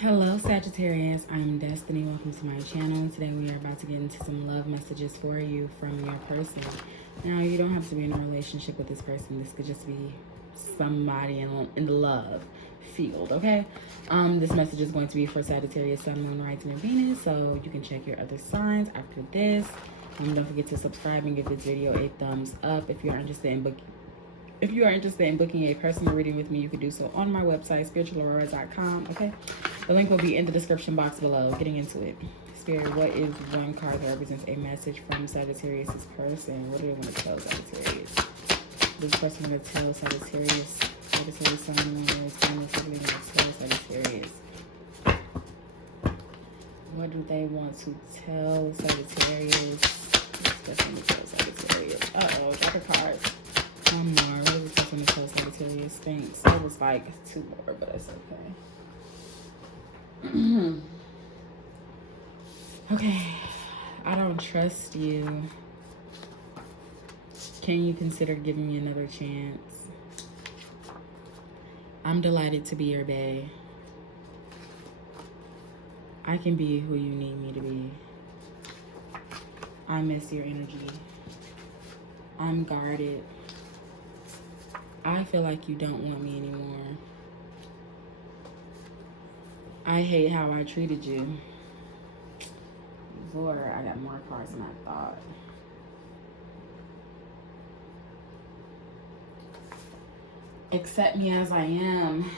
Hello Sagittarius, I'm Destiny. Welcome to my channel. Today we are about to get into some love messages for you from your person. Now you don't have to be in a relationship with this person. This could just be somebody in the love field, okay? This message is going to be for Sagittarius, Sun, Moon, Rising, and Venus, so you can check your other signs after this. Don't forget to subscribe and give this video a thumbs up. If you are interested in booking a personal reading with me, you can do so on my website, SpiritualAurora.com, okay? The link will be in the description box below. Getting into it. Spirit, what is one card that represents a message from Sagittarius' person? What do they want to tell Sagittarius? This person want to tell Sagittarius? Sagittarius, someone is going to tell Sagittarius. What do they want to tell Sagittarius? This person want to tell Sagittarius. Uh-oh, drop a card. One more. What is this person want to tell Sagittarius? Thanks. It was like two more, but it's okay. Okay, I don't trust you. Can you consider giving me another chance? I'm delighted to be your bae. I can be who you need me to be. I miss your energy. I'm guarded. I feel like you don't want me anymore. I hate how I treated you. Lord, I got more cards than I thought. Accept me as I am.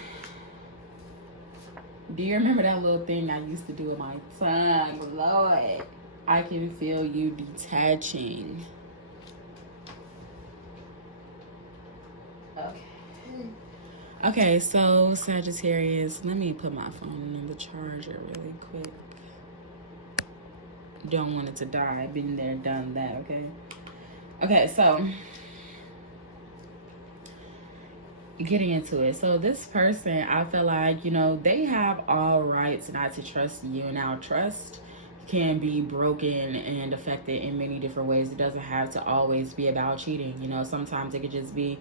Do you remember that little thing I used to do with my tongue? Lord, I can feel you detaching. Okay, so Sagittarius, let me put my phone on the charger really quick. Don't want it to die. Been there, done that, okay? Okay, so getting into it. So this person, I feel like, they have all rights not to trust you. Now, trust can be broken and affected in many different ways. It doesn't have to always be about cheating. Sometimes it could just be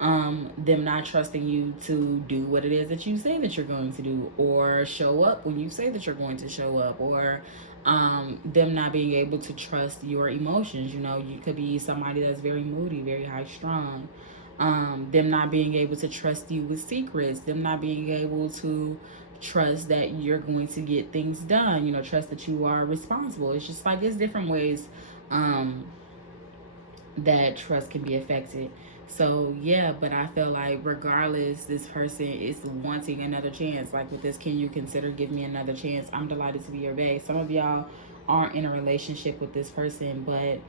them not trusting you to do what it is that you say that you're going to do, or show up when you say that you're going to show up, or them not being able to trust your emotions. You could be somebody that's very moody, very high strung. Them not being able to trust you with secrets, them not being able to trust that you're going to get things done, trust that you are responsible. It's just like, it's different ways that trust can be affected. So yeah, but I feel like regardless, this person is wanting another chance. Like with this, can you consider giving me another chance? I'm delighted to be your bae. Some of y'all aren't in a relationship with this person, but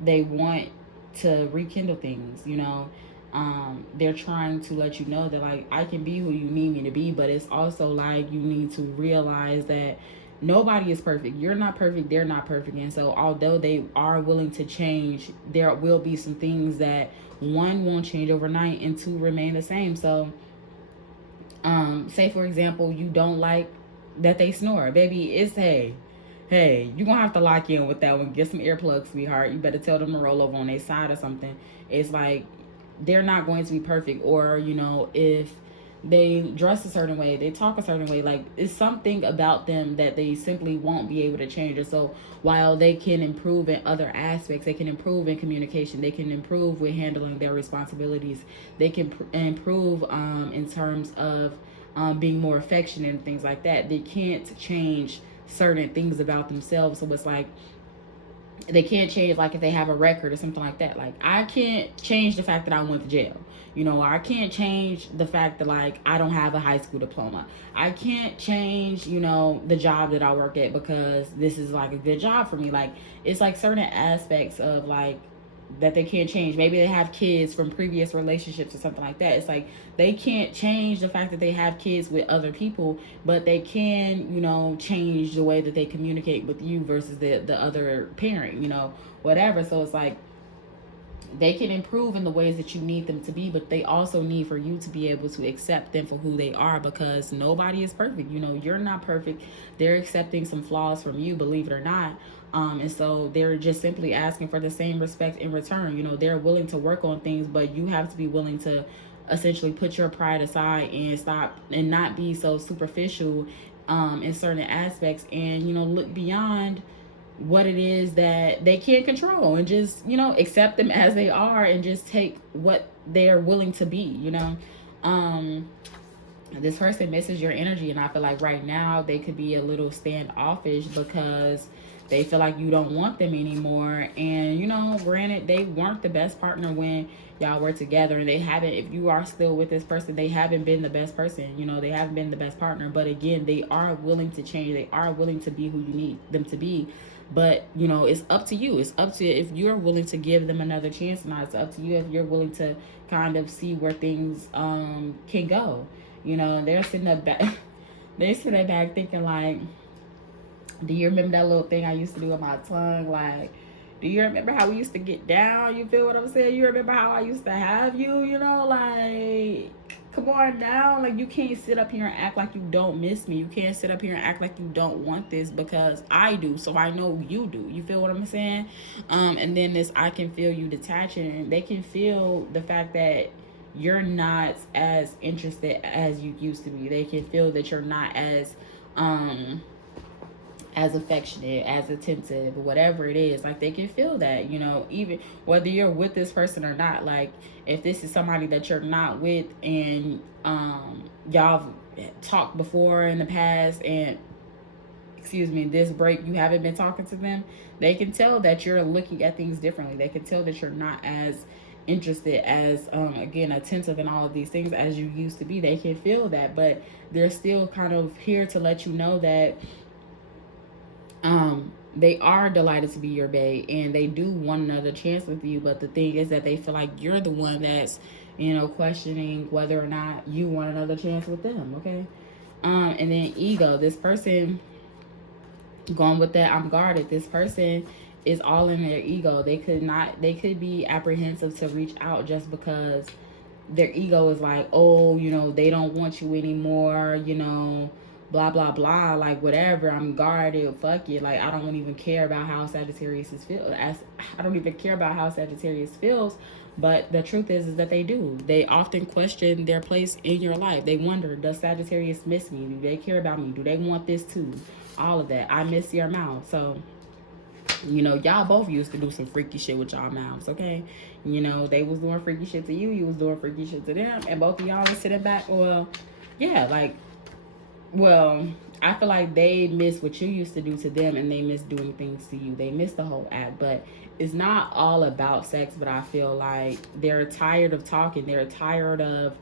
they want to rekindle things. They're trying to let you know that, like, I can be who you need me to be, but it's also like you need to realize that nobody is perfect. You're not perfect. They're not perfect. And so although they are willing to change, there will be some things that, one, won't change overnight, and two, remain the same. So say for example, you don't like that they snore. Baby, it's hey, you're gonna have to lock in with that one. Get some earplugs, sweetheart. You better tell them to roll over on their side or something. It's like, they're not going to be perfect. Or if they dress a certain way, they talk a certain way, like, it's something about them that they simply won't be able to change. And so while they can improve in other aspects, they can improve in communication, they can improve with handling their responsibilities, they can improve in terms of being more affectionate and things like that, they can't change certain things about themselves. So it's like, they can't change, like, if they have a record or something like that. Like, I can't change the fact that I went to jail. I can't change the fact that, like, I don't have a high school diploma. I can't change, the job that I work at because this is, like, a good job for me. Like, it's, like, certain aspects of, like, that they can't change. Maybe they have kids from previous relationships or something like that. It's like, they can't change the fact that they have kids with other people, but they can, change the way that they communicate with you versus the other parent, whatever. So it's like, they can improve in the ways that you need them to be, but they also need for you to be able to accept them for who they are, because nobody is perfect. You're not perfect. They're accepting some flaws from you, believe it or not. And so they're just simply asking for the same respect in return. They're willing to work on things, but you have to be willing to essentially put your pride aside and stop and not be so superficial in certain aspects, and look beyond what it is that they can't control, and just accept them as they are, and just take what they're willing to be. um this person misses your energy, and I feel like right now they could be a little standoffish because they feel like you don't want them anymore. And granted, they weren't the best partner when y'all were together, and they haven't, if you are still with this person, they haven't been the best person. They haven't been the best partner, but again, they are willing to change, they are willing to be who you need them to be. But it's up to you. It's up to if you're willing to give them another chance or not. It's up to you if you're willing to kind of see where things can go. They're sitting up back they're sitting back thinking like, do you remember that little thing I used to do with my tongue? Like, do you remember how we used to get down? You feel what I'm saying? You remember how I used to have you? Like, come on now. Like, you can't sit up here and act like you don't miss me. You can't sit up here and act like you don't want this, because I do. So I know you do. You feel what I'm saying? And then this, I can feel you detaching. They can feel the fact that you're not as interested as you used to be. They can feel that you're not as affectionate, as attentive, whatever it is. Like, they can feel that, even whether you're with this person or not. Like, if this is somebody that you're not with, and y'all talked before in the past, and this break you haven't been talking to them, they can tell that you're looking at things differently. They can tell that you're not as interested, as again, attentive and all of these things as you used to be. They can feel that, but they're still kind of here to let you know that they are delighted to be your bae, and they do want another chance with you. But the thing is that they feel like you're the one that's questioning whether or not you want another chance with them. Okay. And then ego, this person, going with that, I'm guarded, this person is all in their ego. They could be apprehensive to reach out just because their ego is like, oh, they don't want you anymore, blah blah blah, like whatever, I'm guarded, fuck it, like I don't even care about how Sagittarius feels. I don't even care about how Sagittarius feels. But the truth is that they do. They often question their place in your life. They wonder, does Sagittarius miss me? Do they care about me? Do they want this too? All of that. I miss your mouth. So y'all both used to do some freaky shit with y'all mouths, okay? They was doing freaky shit to you, you was doing freaky shit to them, and both of y'all was sitting back. Well, yeah, like, well, I feel like they miss what you used to do to them, and they miss doing things to you. They miss the whole act, but it's not all about sex. But I feel like they're tired of talking. They're tired of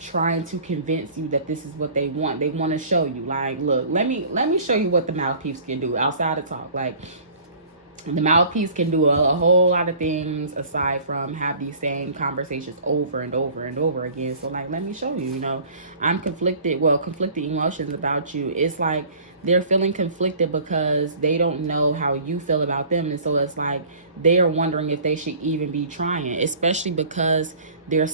trying to convince you that this is what they want. They want to show you, like, look, let me show you what the mouthpiece can do outside of talk. Like, the mouthpiece can do a whole lot of things aside from have these same conversations over and over and over again. So, like, let me show you. I'm conflicted emotions about you. It's like they're feeling conflicted because they don't know how you feel about them. And so it's like they're wondering if they should even be trying, especially because they're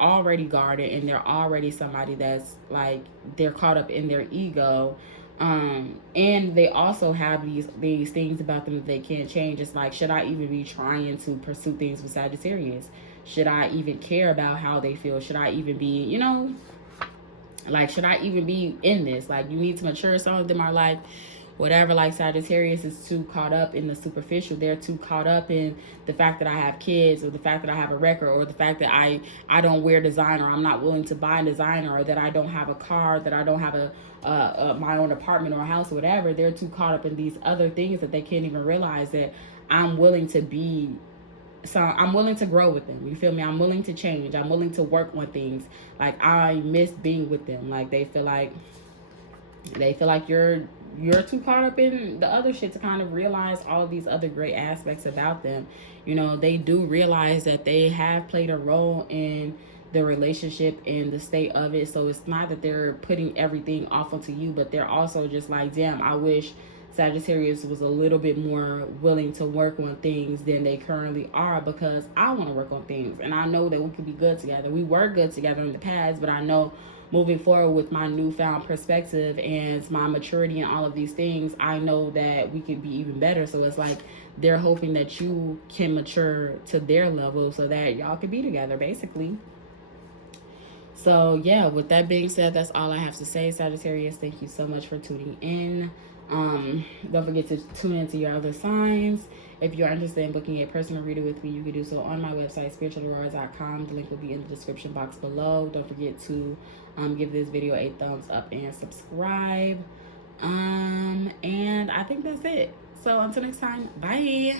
already guarded, and they're already somebody that's like, they're caught up in their ego. And they also have these things about them that they can't change. It's like, should I even be trying to pursue things with Sagittarius? Should I even care about how they feel? Should I even be, like, should I even be in this? Like, you need to mature. Some of them are like, whatever, like Sagittarius is too caught up in the superficial. They're too caught up in the fact that I have kids, or the fact that I have a record, or the fact that I don't wear designer, I'm not willing to buy designer, or that I don't have a car, that I don't have my own apartment or a house or whatever. They're too caught up in these other things that they can't even realize that I'm willing to be. So I'm willing to grow with them. You feel me? I'm willing to change. I'm willing to work on things. Like, I miss being with them. Like, they feel like you're too caught up in the other shit to kind of realize all of these other great aspects about them. They do realize that they have played a role in the relationship and the state of it. So it's not that they're putting everything off onto you, but they're also just like, damn, I wish Sagittarius was a little bit more willing to work on things than they currently are, because I want to work on things, and I know that we could be good together. We were good together in the past, but I know moving forward with my newfound perspective and my maturity and all of these things, I know that we could be even better. So it's like they're hoping that you can mature to their level so that y'all can be together, basically. So yeah, with that being said, that's all I have to say. Sagittarius, thank you so much for tuning in. Don't forget to tune into your other signs. If you're interested in booking a personal reader with me, you can do so on my website, SpiritualAurora.com. The link will be in the description box below. Don't forget to give this video a thumbs up and subscribe. And I think that's it. So until next time, bye.